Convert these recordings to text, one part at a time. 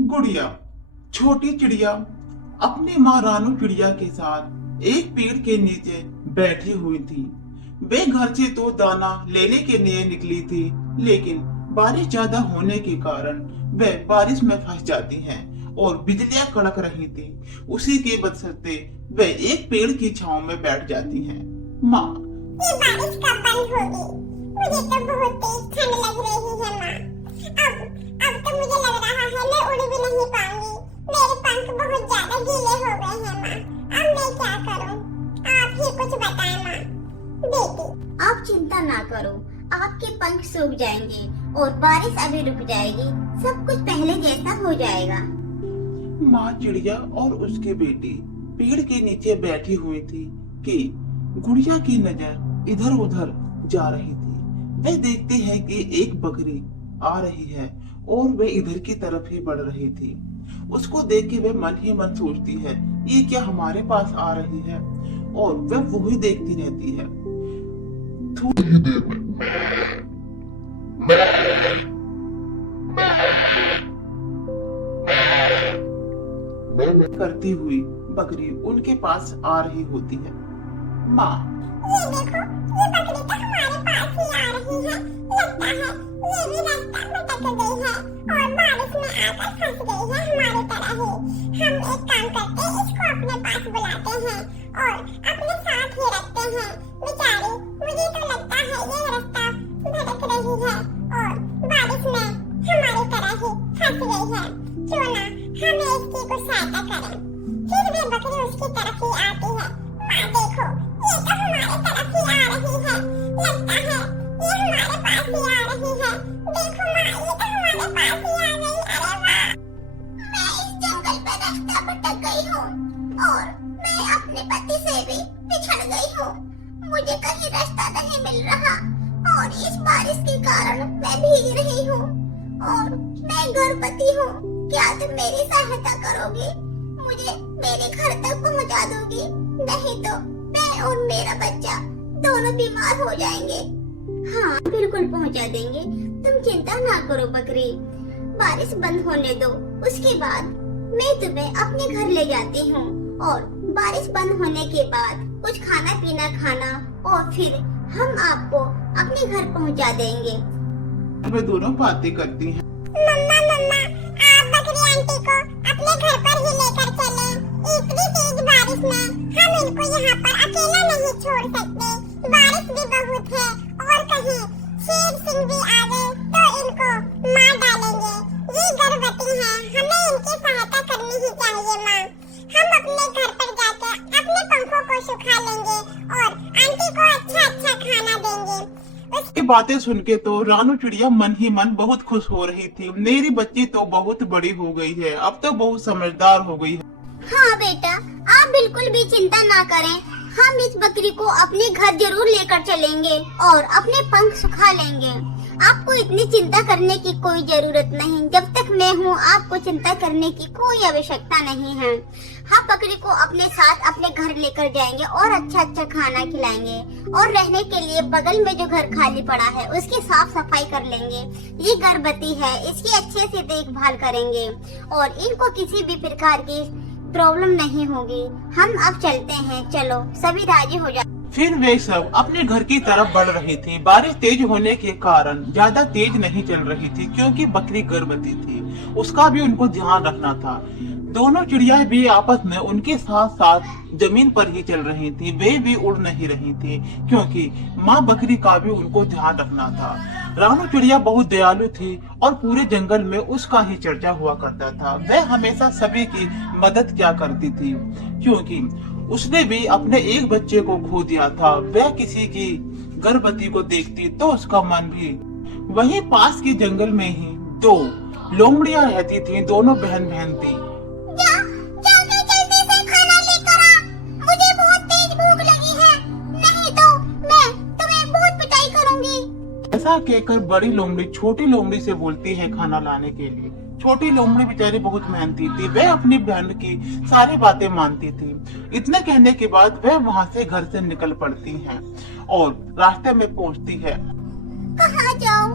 गुड़िया, छोटी चिड़िया अपनी माँ रानू चिड़िया के साथ एक पेड़ के नीचे बैठी हुई थी। वे घर से तो दाना लेने के लिए निकली थी, लेकिन बारिश ज्यादा होने के कारण वे बारिश में फंस जाती हैं और बिजलियां कड़क रही थी। उसी के बदसते वे एक पेड़ की छांव में बैठ जाती हैं। माँ, ये बारिश कब बंद होगी? मुझे तो बहुत तेज ठंड लग रही है माँ। अब तो मुझे लग रहा है मैं उड़ भी नहीं पाऊंगी। मेरे पंख बहुत ज्यादा गीले हो गए हैं माँ। अब मैं क्या करूँ? आप ही कुछ बताएं माँ। बेटी, आप चिंता ना करो, आपके पंख सूख जाएंगे और बारिश अभी रुक जाएगी। सब कुछ पहले जैसा हो जाएगा। माँ चिड़िया और उसकी बेटी पेड़ के नीचे बैठी हुई थी कि गुड़िया की नजर इधर उधर जा रही थी। वे देखते हैं कि एक बकरी आ रही है और वे इधर की तरफ ही बढ़ रही थी। उसको देख के वे मन ही मन सोचती है, ये क्या हमारे पास आ रही है? और वह वही देखती रहती है। थोड़ी ही देर में करती हुई बकरी उनके पास आ रही होती है। माँ, ये देखो, ये बकरी तो हमारे पास ही आ रही है। लगता है ये भी रास्ता भटक गई है और बारिश में आकर फंस गई है हमारी तरह ही। हम एक काम करते हैं, इसको अपने पास बुलाते हैं और अपने साथ ही रखते हैं। बेचारी, मुझे तो लगता है ये रास्ता भटक रही है और बारिश में हमारी तरह ही फंस गई है। क्यों ना हम इसकी कुछ सहायता करें? फिर भी बकरी उसकी तरफ ही आती है। माँ देखो, ये तो हमारे तरफ ही आ रही है। लगता है ये हमारे पास ही आ रही है। देखो माँ, ये तो हमारे पास ही आ गई। अरे वाह! मैं इस जंगल में रास्ता भटक गई हूँ और मैं अपने पति से भी बिछड़ गई हूँ। मुझे कहीं रास्ता नहीं मिल रहा और इस बारिश के कारण मैं भीग रही हूँ और मैं गर्भवती हूँ। क्या तुम मेरी सहायता करोगे? मुझे मेरे घर तक पहुँचा दोगी? नहीं तो मैं और मेरा बच्चा दोनों बीमार हो जाएंगे। हाँ, बिल्कुल पहुंचा देंगे। तुम चिंता ना करो बकरी, बारिश बंद होने दो। उसके बाद मैं तुम्हें अपने घर ले जाती हूँ और बारिश बंद होने के बाद कुछ खाना पीना खाना और फिर हम आपको अपने घर पहुंचा देंगे। वे दोनों बातें करती हैं। मम्मा मम्मा, आप बकरी आंटी को अपने घर पर ही लेकर चलें। इतनी तेज बारिश में हम इनको यहाँ पर अकेला नहीं छोड़ सकते। बारिश भी बहुत है और कहीं शेर सिंह भी आ गए तो इनको मार डालेंगे। ये गर्भवती हैं, हमें इनकी सहायता करनी ही चाहिए माँ। हम अपने घर पर जाकर अपने पंखों को सुखा लेंगे और आंटी को अच्छा अच्छा खाना देंगे। ये बातें सुन के तो रानू चिड़िया मन ही मन बहुत खुश हो रही थी। मेरी बच्ची तो बहुत बड़ी हो गई है, अब तो बहुत समझदार हो गई है। हाँ बेटा, आप बिल्कुल भी चिंता ना करें। हम इस बकरी को अपने घर जरूर लेकर चलेंगे और अपने पंख सुखा लेंगे। आपको इतनी चिंता करने की कोई जरूरत नहीं। जब तक मैं हूँ, आपको चिंता करने की कोई आवश्यकता नहीं है। हम बकरी को अपने साथ अपने घर लेकर जाएंगे और अच्छा अच्छा खाना खिलाएंगे और रहने के लिए बगल में जो घर खाली पड़ा है उसकी साफ सफाई कर लेंगे। ये गर्भवती है, इसकी अच्छे से देखभाल करेंगे और इनको किसी भी प्रकार की प्रॉब्लम नहीं होगी। हम अब चलते हैं, चलो सभी राजी हो जाए। फिर वे सब अपने घर की तरफ बढ़ रही थी। बारिश तेज होने के कारण ज्यादा तेज नहीं चल रही थी क्योंकि बकरी गर्भवती थी, उसका भी उनको ध्यान रखना था। दोनों चिड़िया भी आपस में उनके साथ साथ जमीन पर ही चल रही थी। वे भी उड़ नहीं रही थी क्योंकि माँ बकरी का भी उनको ध्यान रखना था। रानू चिड़िया बहुत दयालु थी और पूरे जंगल में उसका ही चर्चा हुआ करता था। वह हमेशा सभी की मदद किया करती थी क्योंकि उसने भी अपने एक बच्चे को खो दिया था। वह किसी की गर्भवती को देखती तो उसका मन भी। वहीं पास के जंगल में ही दो लोमड़ियां रहती थीं। दोनों बहन बहन थी। जल्दी से खाना लेकर आ, मुझे बहुत तेज भूख लगी है, नहीं तो मैं तुम्हें बहुत पिटाई करूंगी। ऐसा कहकर बड़ी लोमड़ी छोटी लोमड़ी से बोलती है खाना लाने के लिए। छोटी लोमड़ी बेचारी बहुत मेहनती थी, वह अपनी बहन की सारी बातें मानती थी। इतना कहने के बाद वह वहाँ से घर से निकल पड़ती हैं और रास्ते में पहुँचती है। कहाँ जाऊँ?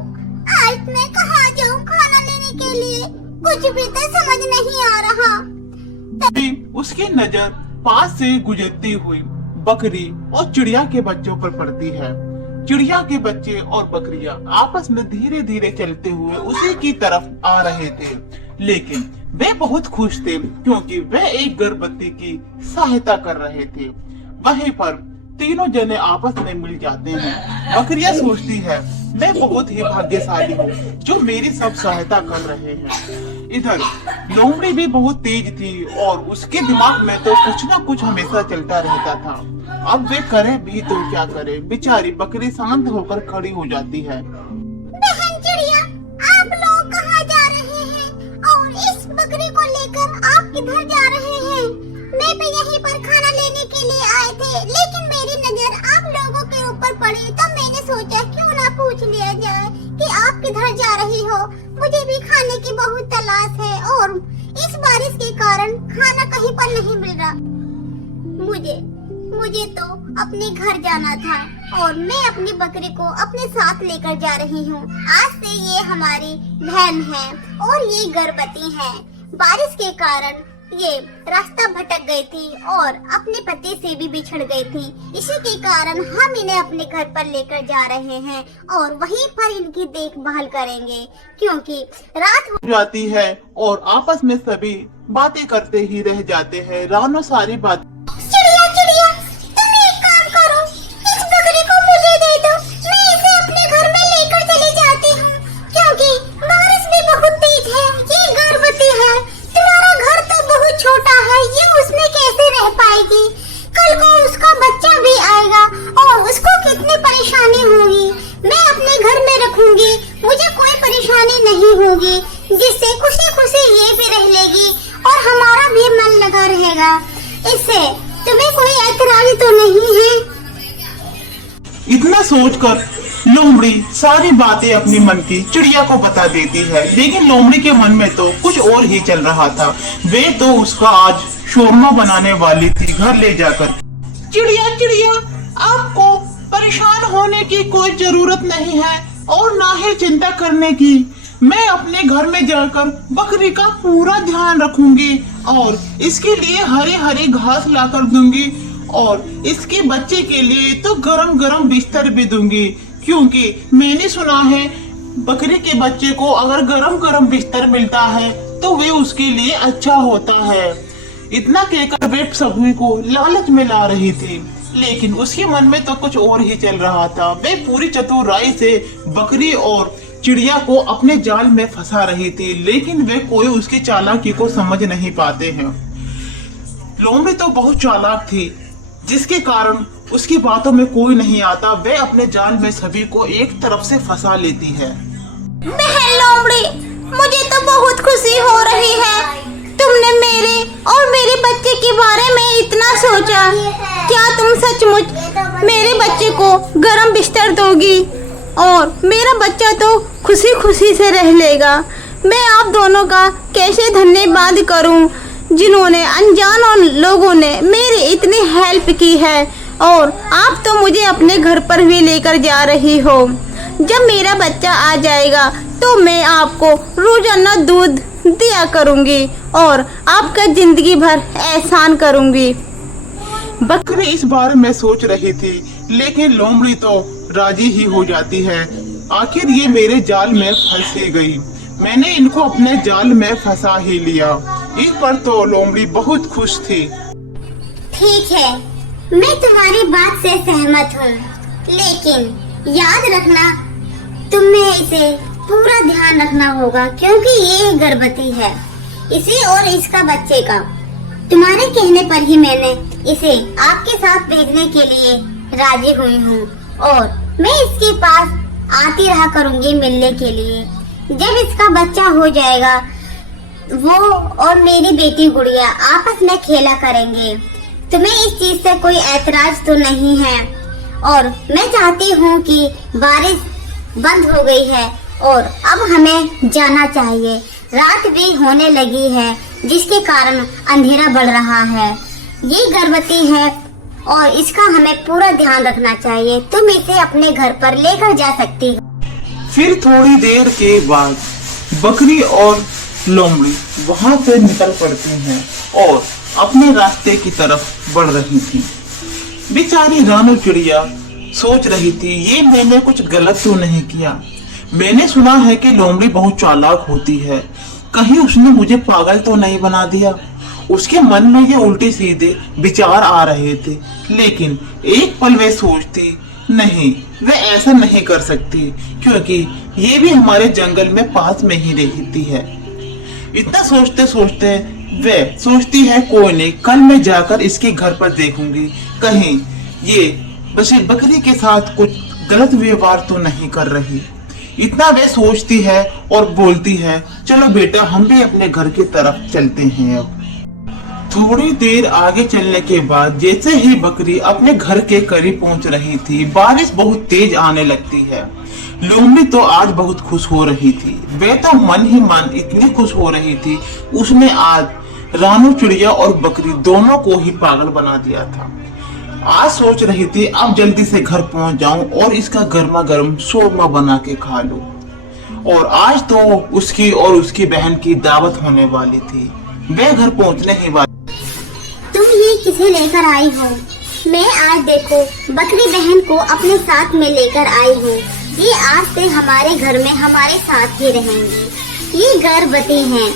आज मैं कहाँ जाऊँ खाना लेने के लिए? कुछ भी तो समझ नहीं आ रहा। तभी उसकी नजर पास से गुजरती हुई बकरी और चिड़िया के बच्चों पर पड़ती है। चिड़िया के बच्चे और बकरियां आपस में धीरे धीरे चलते हुए उसी की तरफ आ रहे थे, लेकिन वे बहुत खुश थे क्योंकि वे एक गर्भवती की सहायता कर रहे थे। वहीं पर तीनों जने आपस में मिल जाते हैं। बकरियां सोचती है, मैं बहुत ही भाग्यशाली हूँ जो मेरी सब सहायता कर रहे हैं। इधर लोमड़ी भी बहुत तेज थी और उसके दिमाग में तो कुछ ना कुछ हमेशा चलता रहता था। अब वे करे भी तो क्या करे, बेचारी बकरी शांत होकर खड़ी हो जाती है। बहन चिड़िया, आप लोग कहाँ जा रहे हैं और इस बकरी को लेकर आप किधर जा रहे हैं? मैं भी यहीं पर खाना लेने के लिए आए थे, लेकिन मेरी नजर आप लोगों के ऊपर पड़ी तो मैंने सोचा क्यों ना पूछ लिया जाए कि आप किधर जा रही हो। मुझे भी खाने की बहुत तलाश है और इस बारिश के कारण खाना कहीं पर नहीं मिल रहा। मुझे तो अपने घर जाना था और मैं अपनी बकरी को अपने साथ लेकर जा रही हूँ। आज से ये हमारी बहन है और ये गर्भवती है। बारिश के कारण ये रास्ता भटक गई थी और अपने पति से भी बिछड़ गई थी। इसी के कारण हम इन्हें अपने घर पर लेकर जा रहे हैं और वहीं पर इनकी देखभाल करेंगे क्योंकि रात हो जाती है और आपस में सभी बातें करते ही रह जाते हैं। रानो सारी बात चिड़िया, तुम एक काम करो, इस बकरी को मुझे दे दो, मैं इसे अपने घर में लेकर चली जाती हूँ क्योंकि बारिश भी बहुत तेज है। ये गर्भवती है, तुम्हारा घर तो बहुत छोटा है, ये उसमें कैसे रह पाएगी? कल को उसका बच्चा भी आएगा और उसको कितनी परेशानी होगी। मैं अपने घर में रखूंगी, मुझे कोई परेशानी नहीं होगी, जिससे खुशी खुशी ये भी रह लेगी और हमारा भी मन लगा रहेगा। इससे तुम्हें कोई ऐतराज तो नहीं है? इतना सोचकर लोमड़ी सारी बातें अपनी मन की चिड़िया को बता देती है, लेकिन लोमड़ी के मन में तो कुछ और ही चल रहा था। वे तो उसका आज शोरमा बनाने वाली थी घर ले जाकर। चिड़िया, आपको परेशान होने की कोई जरूरत नहीं है और ना ही चिंता करने की। मैं अपने घर में जाकर बकरी का पूरा ध्यान रखूंगी और इसके लिए हरे हरे घास लाकर दूंगी और इसके बच्चे के लिए तो गरम गरम बिस्तर भी दूंगी, क्योंकि मैंने सुना है बकरी के बच्चे को अगर गरम गरम बिस्तर मिलता है तो वे उसके लिए अच्छा होता है। इतना कहकर वे सभी को लालच में ला रही थी, लेकिन उसके मन में तो कुछ और ही चल रहा था। वे पूरी चतुराई से बकरी और चिड़िया को अपने जाल में फंसा रही थी, लेकिन वे कोई उसकी चालाकी को समझ नहीं पाते हैं। लोमड़ी तो बहुत चालाक थी, जिसके कारण उसकी बातों में कोई नहीं आता। वे अपने जाल में सभी को एक तरफ से फंसा लेती है। बहन लोमड़ी, मुझे तो बहुत खुशी हो रही है, तुमने मेरे और मेरे बच्चे के बारे में इतना सोचा। क्या तुम सचमुच मेरे बच्चे को गरम बिस्तर दोगी और मेरा बच्चा तो खुशी खुशी से रह लेगा? मैं आप दोनों का कैसे धन्यवाद करूं, जिन्होंने अनजान लोगों ने मेरी इतनी हेल्प की है और आप तो मुझे अपने घर पर भी लेकर जा रही हो। जब मेरा बच्चा आ जाएगा तो मैं आपको रोजाना दूध दिया करूंगी और आपका जिंदगी भर एहसान करूंगी। बकरी इस बारे में सोच रही थी, लेकिन लोमड़ी तो राजी ही हो जाती है। आखिर ये मेरे जाल में फंस ही गई, मैंने इनको अपने जाल में फंसा ही लिया। इस पर तो लोमड़ी बहुत खुश थी। ठीक है, मैं तुम्हारी बात से सहमत हूँ, लेकिन याद रखना तुम्हें इसे पूरा ध्यान रखना होगा क्योंकि ये गर्भवती है, इसे और इसका बच्चे का। तुम्हारे कहने पर ही मैंने इसे आपके साथ भेजने के लिए राजी हुई हूँ और मैं इसके पास आती रहा करूँगी मिलने के लिए। जब इसका बच्चा हो जाएगा वो और मेरी बेटी गुड़िया आपस में खेला करेंगे। तुम्हें इस चीज से कोई ऐतराज तो नहीं है और मैं चाहती हूँ कि बारिश बंद हो गई है और अब हमें जाना चाहिए। रात भी होने लगी है जिसके कारण अंधेरा बढ़ रहा है। ये गर्भवती है और इसका हमें पूरा ध्यान रखना चाहिए। तुम इसे अपने घर पर लेकर जा सकती हो। फिर थोड़ी देर के बाद बकरी और लोमड़ी वहां से निकल पड़ती हैं और अपने रास्ते की तरफ बढ़ रही थी। बेचारी रानू चिड़िया सोच रही थी, ये मैंने कुछ गलत तो नहीं किया। मैंने सुना है कि लोमड़ी बहुत चालाक होती है, कहीं उसने मुझे पागल तो नहीं बना दिया। उसके मन में ये उल्टे सीधे विचार आ रहे थे, लेकिन एक पल वे सोचती, नहीं, वे ऐसा नहीं कर सकती, क्योंकि ये भी हमारे जंगल में पास में ही रहती है। इतना सोचते सोचते वे सोचती है, कोई नहीं, कल मैं जाकर इसके घर पर देखूंगी, कहीं ये बकरी के साथ कुछ गलत व्यवहार तो नहीं कर रही। इतना वे सोचती है और बोलती है, चलो बेटा, हम भी अपने घर की तरफ चलते हैं। अब थोड़ी देर आगे चलने के बाद जैसे ही बकरी अपने घर के करीब पहुंच रही थी, बारिश बहुत तेज आने लगती है। लोमड़ी तो आज बहुत खुश हो रही थी। वे तो मन ही मन इतनी खुश हो रही थी, उसने आज रानू चिड़िया और बकरी दोनों को ही पागल बना दिया था। आज सोच रही थी, अब जल्दी से घर पहुंच जाऊं और इसका गर्मा गर्म शोरमा बना के खा लूं। और आज तो उसकी और उसकी बहन की दावत होने वाली थी। वे घर पहुंचने ही वाली। तुम ये किसे लेकर आई हो? मैं आज देखो बकरी बहन को अपने साथ में लेकर आई हूँ। ये आज से हमारे घर में हमारे साथ ही रहेंगी। ये गर्भवती हैं।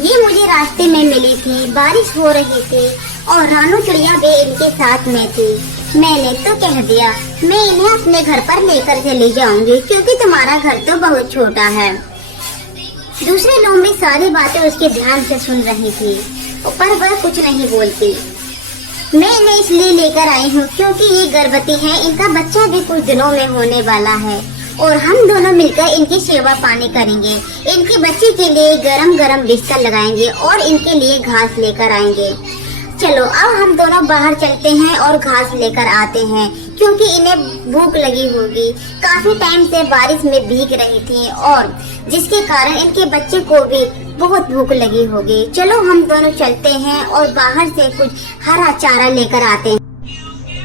ये मुझे रास्ते में मिली थी, बारिश हो रही थी और रानू चिड़िया भी इनके साथ में थी। मैंने तो कह दिया, मैं इन्हें अपने घर पर लेकर चली जाऊंगी, क्योंकि तुम्हारा घर तो बहुत छोटा है। दूसरी लोमड़ी सारी बातें उसके ध्यान से सुन रही थी, पर वह कुछ नहीं बोलती। मैं इन्हें इसलिए लेकर आई हूँ क्योंकि ये गर्भवती है, इनका बच्चा भी कुछ दिनों में होने वाला है और हम दोनों मिलकर इनकी सेवा पानी करेंगे। इनके बच्चे के लिए गरम गरम बिस्तर लगाएंगे और इनके लिए घास लेकर आएंगे। चलो अब हम दोनों बाहर चलते हैं और घास लेकर आते हैं, क्योंकि इन्हें भूख लगी होगी। काफी टाइम से बारिश में भीग रही थी और जिसके कारण इनके बच्चे को भी बहुत भूख लगी होगी। चलो हम दोनों चलते हैं और बाहर से कुछ हरा चारा लेकर आते हैं।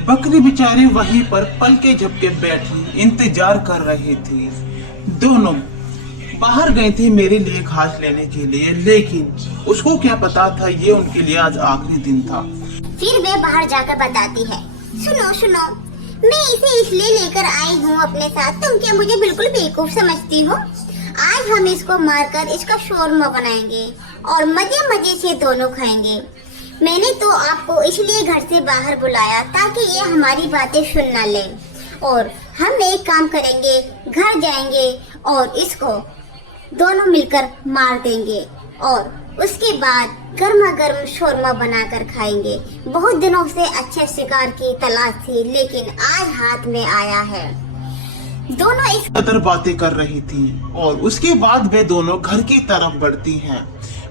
बकरी बेचारी वहीं पर पल के झपके बैठी इंतजार कर रही थी। दोनों बाहर गई थी मेरे लिए घास लेने के लिए, लेकिन उसको क्या पता था ये उनके लिए आज आखिरी दिन था। फिर वे बाहर जाकर बताती है, सुनो सुनो, मैं इसे इसलिए लेकर आई हूँ अपने साथ। तुम क्या मुझे बिल्कुल बेवकूफ समझती हो? आज हम इसको मारकर इसका शोरमा बनाएंगे और मजे मजे से दोनों खाएंगे। मैंने तो आपको इसलिए घर से बाहर बुलाया ताकि ये हमारी बातें सुन ना ले, और हम एक काम करेंगे, घर जाएंगे और इसको दोनों मिलकर मार देंगे और उसके बाद गर्मा गर्म शोरमा बनाकर खाएंगे। बहुत दिनों से अच्छे शिकार की तलाश थी, लेकिन आज हाथ में आया है। दोनों इस कदर बातें कर रही थी और उसके बाद वे दोनों घर की तरफ बढ़ती हैं।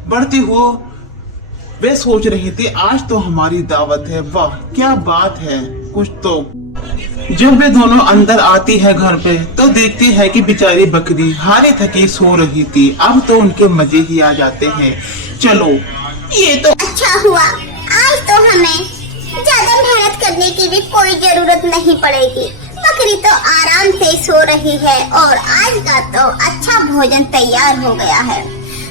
बढ़ती हुए वे सोच रही थी, आज तो हमारी दावत है, वाह क्या बात है कुछ तो। जब वे दोनों अंदर आती है घर पे, तो देखती है कि बेचारी बकरी हारी थकी सो रही थी। अब तो उनके मजे ही आ जाते हैं। चलो ये तो अच्छा हुआ, आज तो हमें ज्यादा मेहनत करने की भी कोई जरूरत नहीं पड़ेगी। बकरी तो आराम से सो रही है और आज का तो अच्छा भोजन तैयार हो गया है।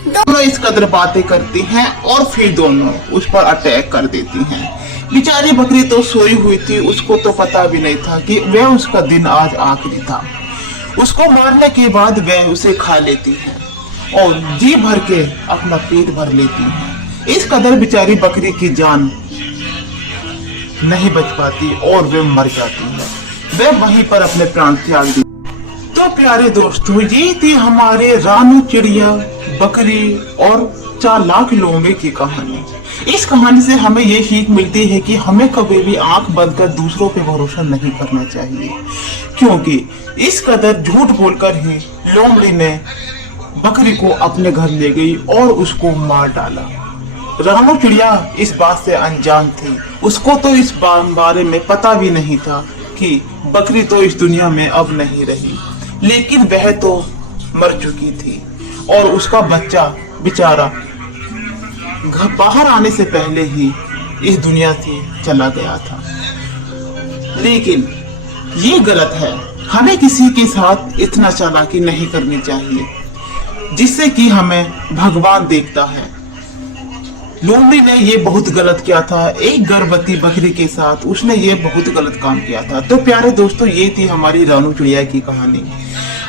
दोनों इस कदर बातें करती हैं और फिर दोनों उस पर अटैक कर देती हैं। बेचारी बकरी तो सोई हुई थी, उसको तो पता भी नहीं था कि वह उसका दिन आज आखिरी था। उसको मारने के बाद वह उसे खा लेती है और जी भर के अपना पेट भर लेती है। इस कदर बेचारी बकरी की जान नहीं बच पाती और वह मर जाती है। वह वहीं पर अपने प्राण त्याग देती। तो प्यारे दोस्तों, ये थी हमारे रानू चिड़िया, बकरी और चालाक लोमड़ी की कहानी। इस कहानी से हमें ये सीख मिलती है कि हमें कभी भी आंख बंद कर दूसरों पे भरोसा नहीं करना चाहिए, क्योंकि इस कदर झूठ बोलकर ही लोमड़ी ने बकरी को अपने घर ले गई और उसको मार डाला। रानू चिड़िया इस बात से अनजान थी। उसको तो इस बारे में पता भी नहीं था कि बकरी तो इस दुनिया में अब नहीं रही, लेकिन वह तो मर चुकी थी और उसका बच्चा बेचारा घर बाहर आने से पहले ही इस दुनिया से चला गया था। लेकिन ये गलत है, हमें किसी के साथ इतना चालाकी नहीं करनी चाहिए। जिससे कि हमें भगवान देखता है। लोमड़ी ने ये बहुत गलत किया था, एक गर्भवती बकरी के साथ उसने ये बहुत गलत काम किया था। तो प्यारे दोस्तों, ये थी हमारी रानू चिड़िया की कहानी।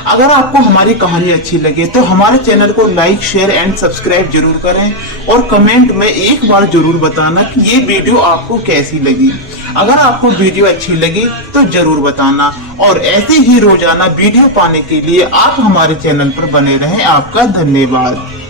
अगर आपको हमारी कहानी अच्छी लगे तो हमारे चैनल को लाइक, शेयर एंड सब्सक्राइब जरूर करें और कमेंट में एक बार जरूर बताना कि ये वीडियो आपको कैसी लगी। अगर आपको वीडियो अच्छी लगी तो जरूर बताना, और ऐसे ही रोजाना वीडियो पाने के लिए आप हमारे चैनल पर बने रहें। आपका धन्यवाद।